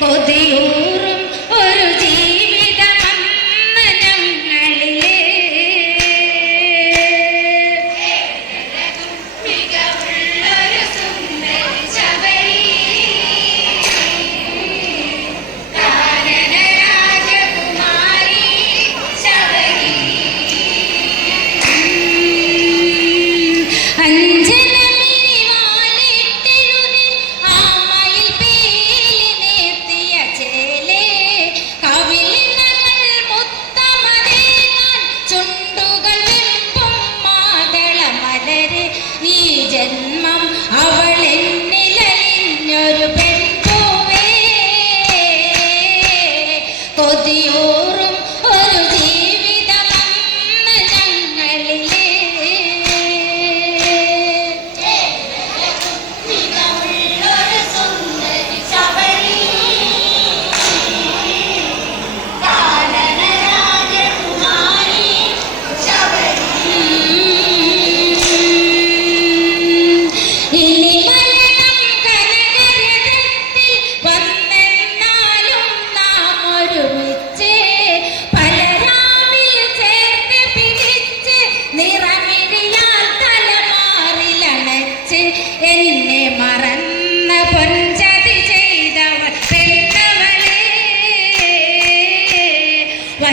കൊതിയോ Amém.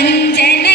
வஞ்சன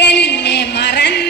എന്നെ മറന്നു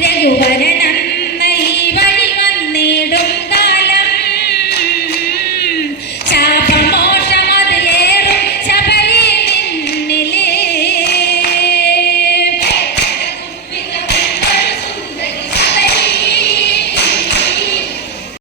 Ra dù.